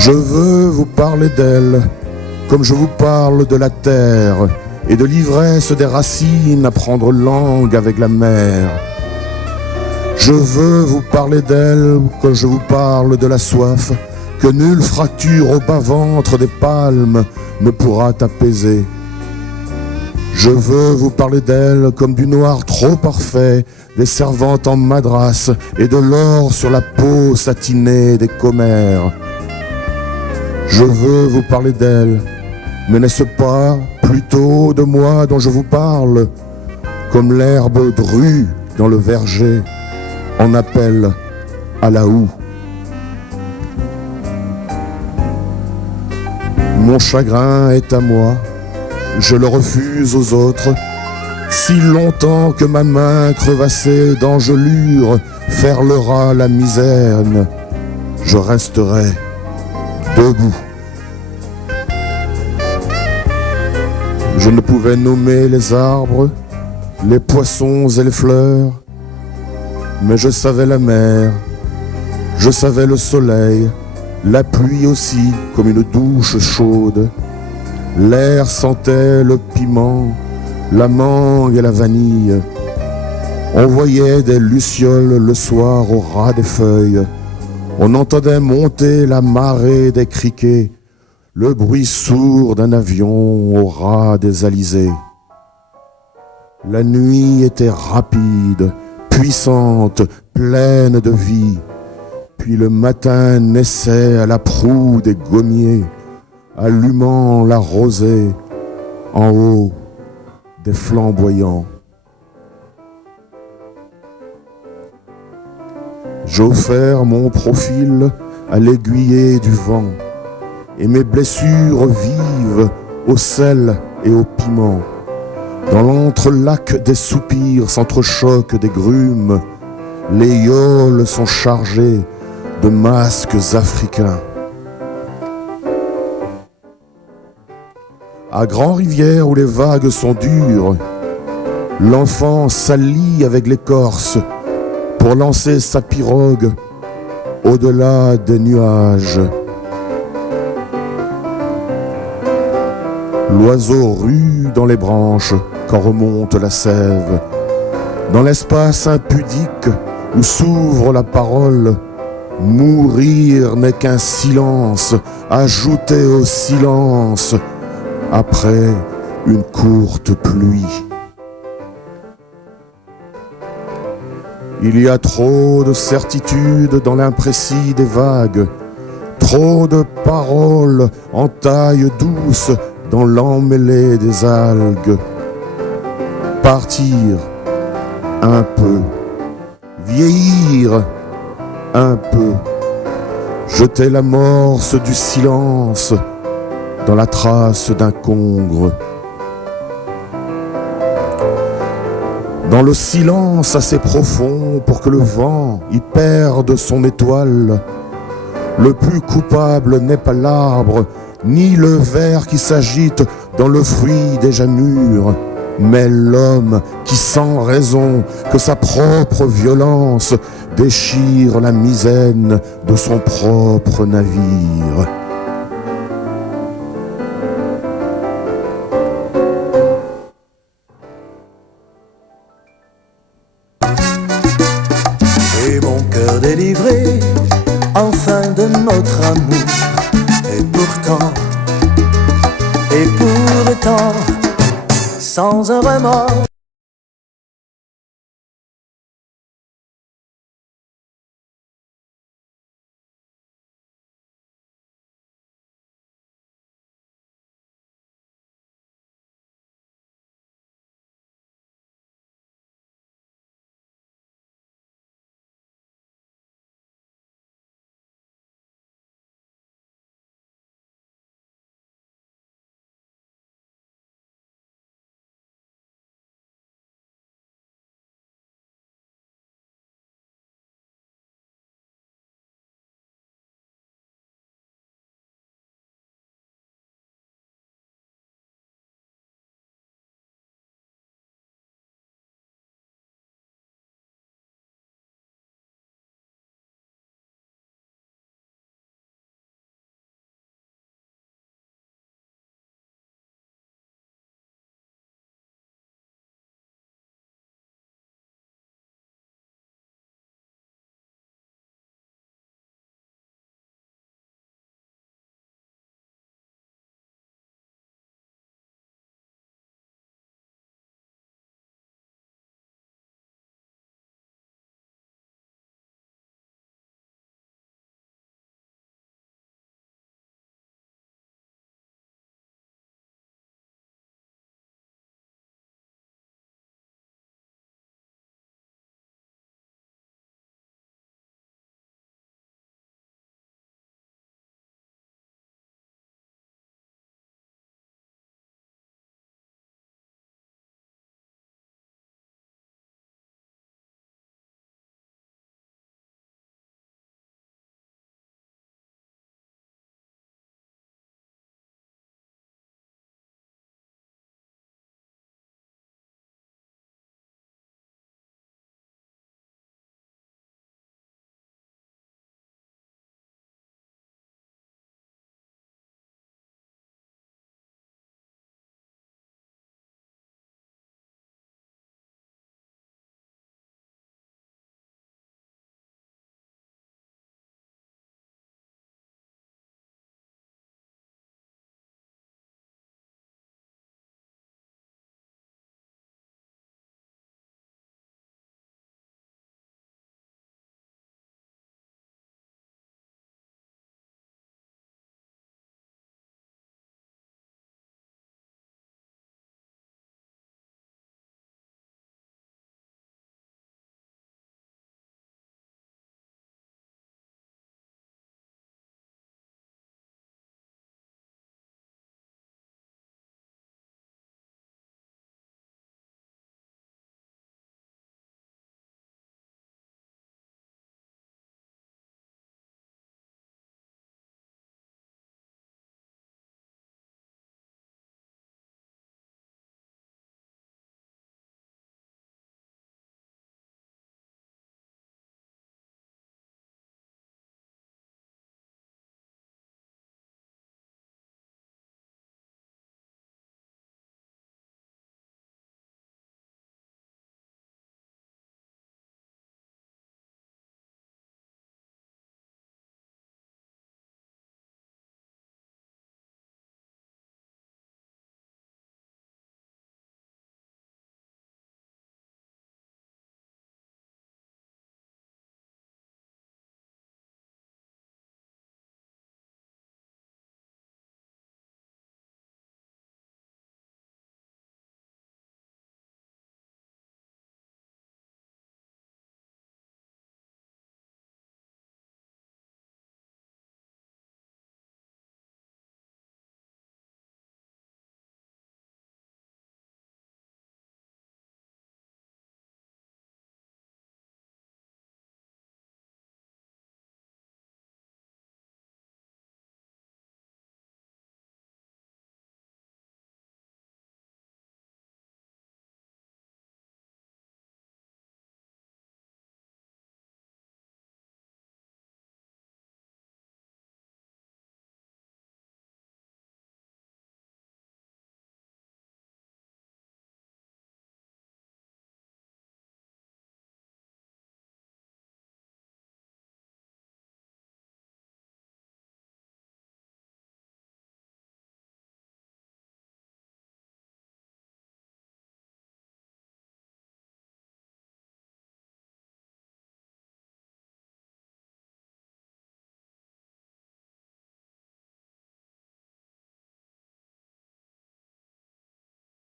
Je veux vous parler d'elle, comme je vous parle de la terre, et de l'ivresse des racines à prendre langue avec la mer. Je veux vous parler d'elle, comme je vous parle de la soif, que nulle fracture au bas-ventre des palmes ne pourra apaiser. Je veux vous parler d'elle comme du noir trop parfait des servantes en madras et de l'or sur la peau satinée des commères. Je veux vous parler d'elle, mais n'est-ce pas plutôt de moi dont je vous parle, comme l'herbe drue dans le verger en appelle à la houe. Mon chagrin est à moi, je le refuse aux autres, si longtemps que ma main crevassée d'engelure ferlera la misaine, je resterai debout. Je ne pouvais nommer les arbres, les poissons et les fleurs, mais je savais la mer, je savais le soleil, la pluie aussi comme une douche chaude. L'air sentait le piment, la mangue et la vanille. On voyait des lucioles le soir au ras des feuilles. On entendait monter la marée des criquets, le bruit sourd d'un avion au ras des alizés. La nuit était rapide, puissante, pleine de vie. Puis le matin naissait à la proue des gommiers, allumant la rosée en haut des flamboyants. J'offert mon profil à l'aiguillé du vent, et mes blessures vives au sel et au piment. Dans l'entrelac des soupirs s'entrechoquent des grumes, les yoles sont chargés de masques africains. À Grand-Rivière où les vagues sont dures, l'enfant s'allie avec l'écorce pour lancer sa pirogue au-delà des nuages. L'oiseau rue dans les branches quand remonte la sève. Dans l'espace impudique où s'ouvre la parole, mourir n'est qu'un silence ajouté au silence après une courte pluie. Il y a trop de certitude dans l'imprécis des vagues, trop de paroles en taille douce dans l'emmêlé des algues. Partir un peu, vieillir un peu, jeter l'amorce du silence dans la trace d'un congre. Dans le silence assez profond pour que le vent y perde son étoile, le plus coupable n'est pas l'arbre, ni le ver qui s'agite dans le fruit déjà mûr, mais l'homme qui sans raison que sa propre violence déchire la misaine de son propre navire. Et mon cœur délivré, enfin de notre amour. Et pourtant, sans un remords.